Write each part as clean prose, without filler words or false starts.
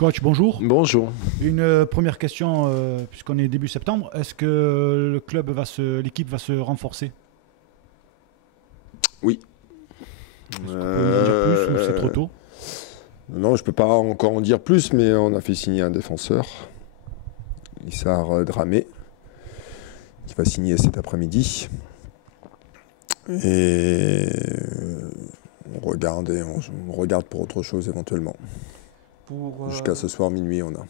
Coach, bonjour. Bonjour. Une première question, puisqu'on est début septembre. Est-ce que l'équipe va se renforcer? Oui. Est-ce qu'on peut nous en dire plus ou c'est trop tôt? Non, je peux pas encore en dire plus, mais on a fait signer un défenseur, Issar Dramé, qui va signer cet après-midi. Et on regarde pour autre chose éventuellement. Jusqu'à ce soir minuit, on a.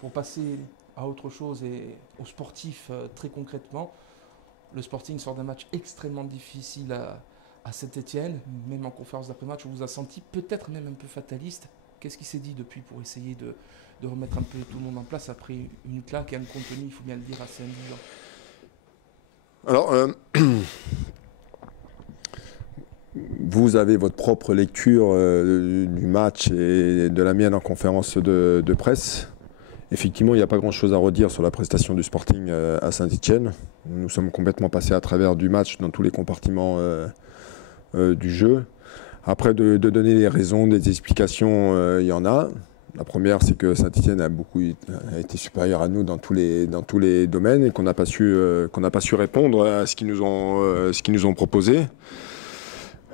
Pour passer à autre chose et aux sportifs très concrètement, le Sporting sort d'un match extrêmement difficile à Saint-Étienne, même en conférence d'après-match, on vous a senti peut-être même un peu fataliste. Qu'est-ce qui s'est dit depuis pour essayer de remettre un peu tout le monde en place après une claque et un contenu, il faut bien le dire, assez indigent? Alors, vous avez votre propre lecture du match et de la mienne en conférence de presse. Effectivement, il n'y a pas grand-chose à redire sur la prestation du Sporting à Saint-Étienne. Nous sommes complètement passés à travers du match dans tous les compartiments du jeu. Après, de donner les raisons, des explications, il y en a. La première, c'est que Saint-Étienne a été supérieur à nous dans tous les domaines et qu'on n'a pas su répondre à ce qu'ils nous ont proposé.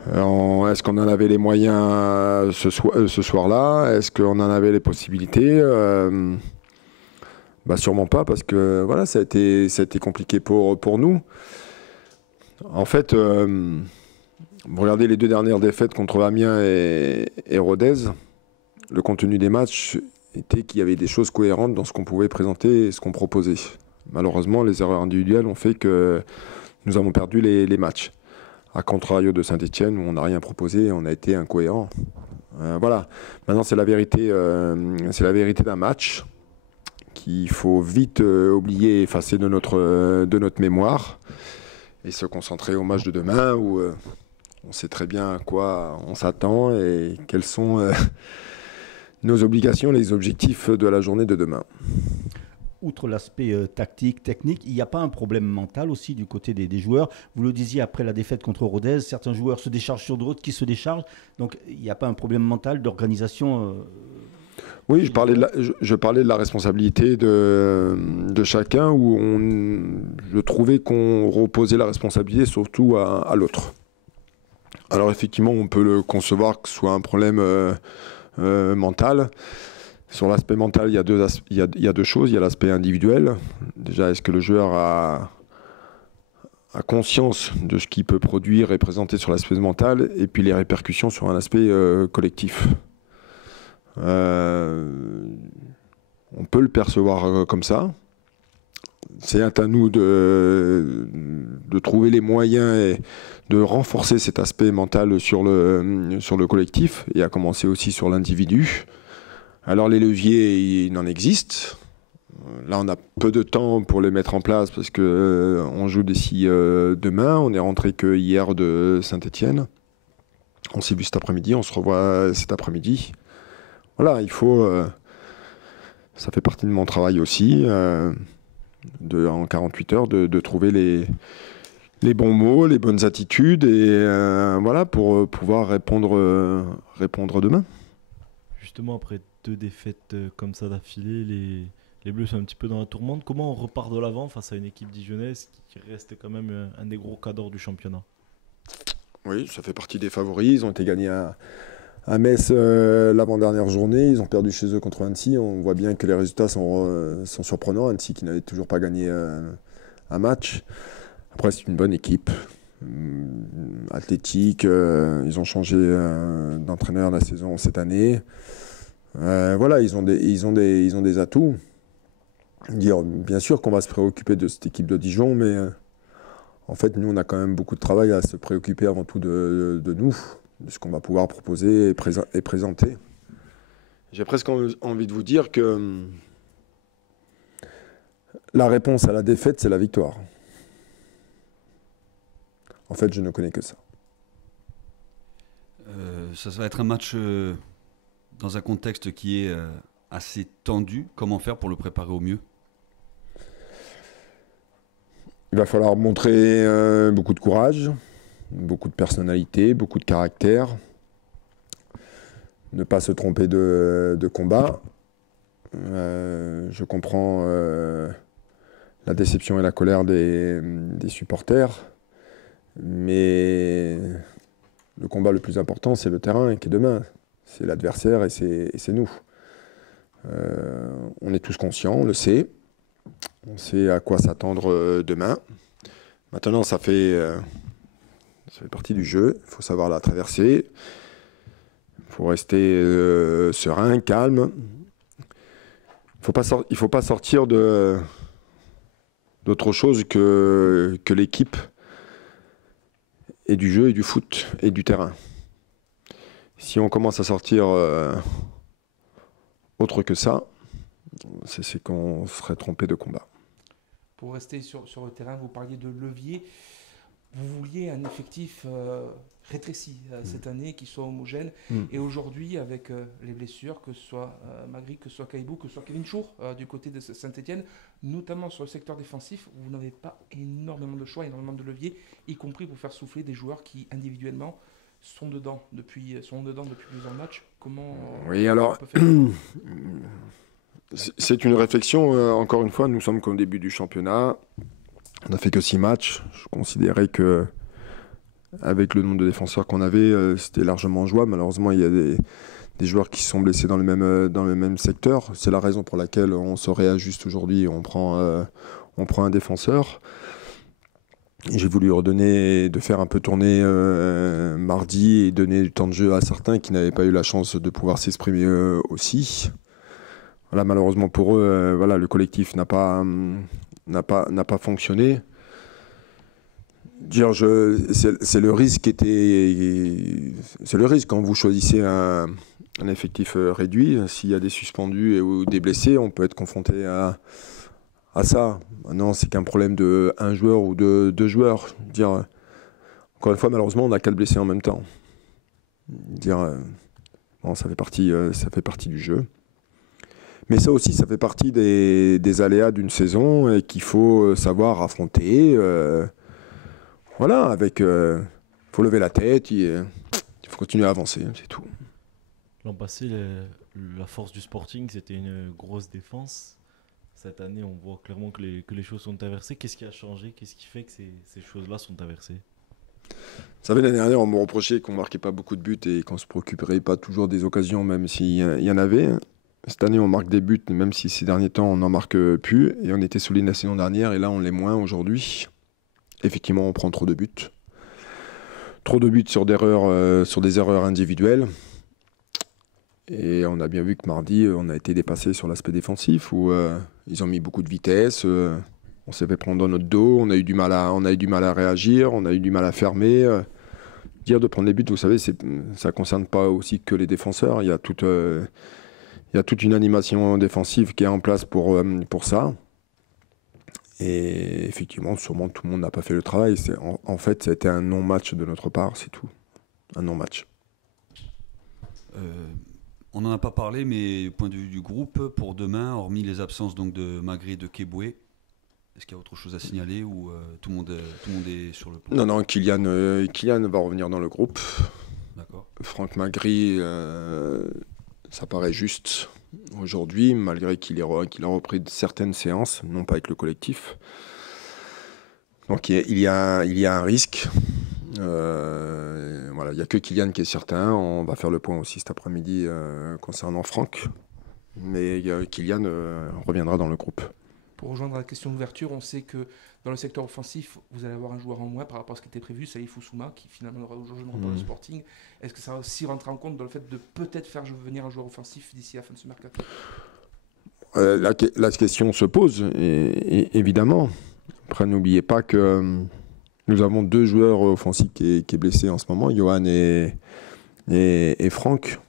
Est-ce qu'on en avait les moyens ce soir-là? Est-ce qu'on en avait les possibilités? Sûrement pas, parce que voilà, ça a été compliqué pour nous. En fait, vous regardez les deux dernières défaites contre Amiens et Rodez, le contenu des matchs était qu'il y avait des choses cohérentes dans ce qu'on pouvait présenter et ce qu'on proposait. Malheureusement, les erreurs individuelles ont fait que nous avons perdu les matchs. À contrario de Saint-Étienne, où on n'a rien proposé, on a été incohérent. Voilà. Maintenant, c'est la vérité d'un match qu'il faut vite oublier, effacer de notre mémoire et se concentrer au match de demain où on sait très bien à quoi on s'attend et quelles sont nos obligations, les objectifs de la journée de demain. Outre l'aspect tactique, technique, il n'y a pas un problème mental aussi du côté des joueurs? Vous le disiez après la défaite contre Rodez, certains joueurs se déchargent sur d'autres qui se déchargent. Donc il n'y a pas un problème mental d'organisation Oui, je parlais de la responsabilité de chacun, où je trouvais qu'on reposait la responsabilité surtout à l'autre. Alors effectivement, on peut le concevoir que ce soit un problème mental. Sur l'aspect mental, il y a deux choses. Il y a l'aspect individuel. Déjà, est-ce que le joueur a conscience de ce qu'il peut produire et présenter sur l'aspect mental, et puis les répercussions sur un aspect collectif. On peut le percevoir comme ça. C'est à nous de trouver les moyens et de renforcer cet aspect mental sur le collectif, et à commencer aussi sur l'individu. Alors les leviers, il en existe. Là, on a peu de temps pour les mettre en place parce qu'on joue d'ici demain. On est rentré que hier de Saint-Étienne. On s'est vu cet après-midi, on se revoit cet après-midi. Voilà, il faut... ça fait partie de mon travail aussi, en 48 heures, de trouver les bons mots, les bonnes attitudes, et voilà, pour pouvoir répondre demain. Justement, après 2 défaites comme ça d'affilée, les Bleus sont un petit peu dans la tourmente. Comment on repart de l'avant face à une équipe dijonnaise qui reste quand même un des gros cadors du championnat? Oui, ça fait partie des favoris. Ils ont été gagnés à Metz l'avant-dernière journée. Ils ont perdu chez eux contre Annecy. On voit bien que les résultats sont surprenants. Annecy qui n'avait toujours pas gagné un match. Après, c'est une bonne équipe. Athlétique. Ils ont changé d'entraîneur la saison cette année. Voilà, ils ont des atouts. Bien sûr qu'on va se préoccuper de cette équipe de Dijon, mais en fait, nous, on a quand même beaucoup de travail à se préoccuper avant tout de nous, de ce qu'on va pouvoir proposer et présenter. J'ai presque envie de vous dire que la réponse à la défaite, c'est la victoire. En fait, je ne connais que ça. Ça va être un match dans un contexte qui est assez tendu. Comment faire pour le préparer au mieux? Il va falloir montrer beaucoup de courage, beaucoup de personnalité, beaucoup de caractère. ne pas se tromper de combat. Je comprends la déception et la colère des supporters, mais le combat le plus important, c'est le terrain qui est demain. C'est l'adversaire et c'est nous. On est tous conscients, on le sait. On sait à quoi s'attendre demain. Maintenant, ça fait partie du jeu. Il faut savoir la traverser. Il faut rester serein, calme. Il ne faut pas sortir d'autre chose que l'équipe et du jeu et du foot et du terrain. Si on commence à sortir autre que ça, c'est qu'on serait trompé de combat. Pour rester sur le terrain, vous parliez de levier. Vous vouliez un effectif rétréci cette année, qui soit homogène. Et aujourd'hui, avec les blessures, que ce soit Magri, que ce soit Kaibou, que ce soit Kevin Chour du côté de Saint-Etienne, notamment sur le secteur défensif, vous n'avez pas énormément de choix, énormément de leviers, y compris pour faire souffler des joueurs qui, individuellement, sont dedans depuis plusieurs matchs. Comment oui, alors, on peut faire c'est une réflexion. Encore une fois, nous sommes qu'au début du championnat. On n'a fait que 6 matchs. Je considérais que, avec le nombre de défenseurs qu'on avait, c'était largement jouable. Malheureusement, il y a des joueurs qui se sont blessés dans le même secteur. C'est la raison pour laquelle on se réajuste aujourd'hui. On prend un défenseur. J'ai voulu de faire un peu tourner mardi et donner du temps de jeu à certains qui n'avaient pas eu la chance de pouvoir s'exprimer aussi. Voilà, malheureusement pour eux, voilà, le collectif n'a pas fonctionné. C'est le risque c'est le risque quand vous choisissez un effectif réduit. S'il y a des suspendus ou des blessés, on peut être confronté à ça. Maintenant, c'est qu'un problème de un joueur ou de 2 joueurs. Encore une fois, malheureusement, on n'a qu'à le blesser en même temps. Bon, ça fait partie du jeu. Mais ça aussi, ça fait partie des aléas d'une saison et qu'il faut savoir affronter. Voilà, faut lever la tête, il faut continuer à avancer, c'est tout. L'an passé, la force du Sporting, c'était une grosse défense. Cette année, on voit clairement que les choses sont inversées. Qu'est-ce qui a changé? Qu'est-ce qui fait que ces choses-là sont inversées? Vous savez, l'année dernière, on me reprochait qu'on ne marquait pas beaucoup de buts et qu'on ne se préoccuperait pas toujours des occasions, même s'il y en avait. Cette année, on marque des buts, même si ces derniers temps, on n'en marque plus. Et on était solide la saison dernière, et là, on l'est moins aujourd'hui. Effectivement, on prend trop de buts. Trop de buts sur des erreurs individuelles. Et on a bien vu que mardi, on a été dépassé sur l'aspect défensif, où ils ont mis beaucoup de vitesse. On s'est fait prendre dans notre dos, on a eu du mal à réagir, on a eu du mal à fermer. Dire de prendre les buts, vous savez, ça ne concerne pas aussi que les défenseurs. Il y a toute une animation défensive qui est en place pour ça. Et effectivement, sûrement tout le monde n'a pas fait le travail. En fait, ça a été un non-match de notre part, c'est tout. Un non-match. On n'en a pas parlé, mais point de vue du groupe, pour demain, hormis les absences donc, de Magri et de Keboué, est-ce qu'il y a autre chose à signaler ou tout le monde est sur le point? Non, Kylian va revenir dans le groupe. D'accord. Franck Magri, ça paraît juste aujourd'hui, malgré qu'il a repris certaines séances, non pas avec le collectif. Donc il y a un risque. Voilà, il n'y a que Kylian qui est certain. On va faire le point aussi cet après-midi concernant Franck. Mais Kylian reviendra dans le groupe. Pour rejoindre la question d'ouverture, on sait que dans le secteur offensif, vous allez avoir un joueur en moins par rapport à ce qui était prévu, Salif Oussouma, qui finalement aura aujourd'hui dans le Sporting. Est-ce que ça va aussi rentrer en compte dans le fait de peut-être faire venir un joueur offensif d'ici la fin de ce mercato? La question se pose, évidemment. Après, n'oubliez pas que nous avons 2 joueurs offensifs qui est blessé en ce moment, Johan et Franck.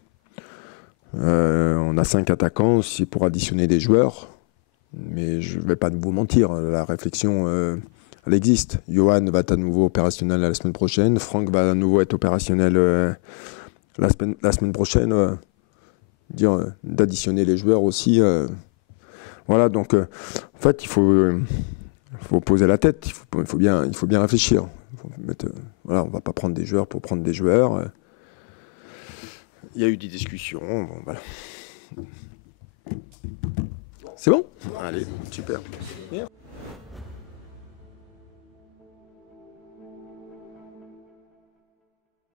On a 5 attaquants, c'est pour additionner des joueurs. Mais je ne vais pas vous mentir, la réflexion, elle existe. Johan va être à nouveau opérationnel la semaine prochaine. Franck va à nouveau être opérationnel la semaine prochaine. D'additionner les joueurs aussi. Voilà, donc en fait, il faut poser la tête. Il faut bien réfléchir. On ne va pas prendre des joueurs pour prendre des joueurs. Il y a eu des discussions. Bon, voilà. C'est bon? Allez, super.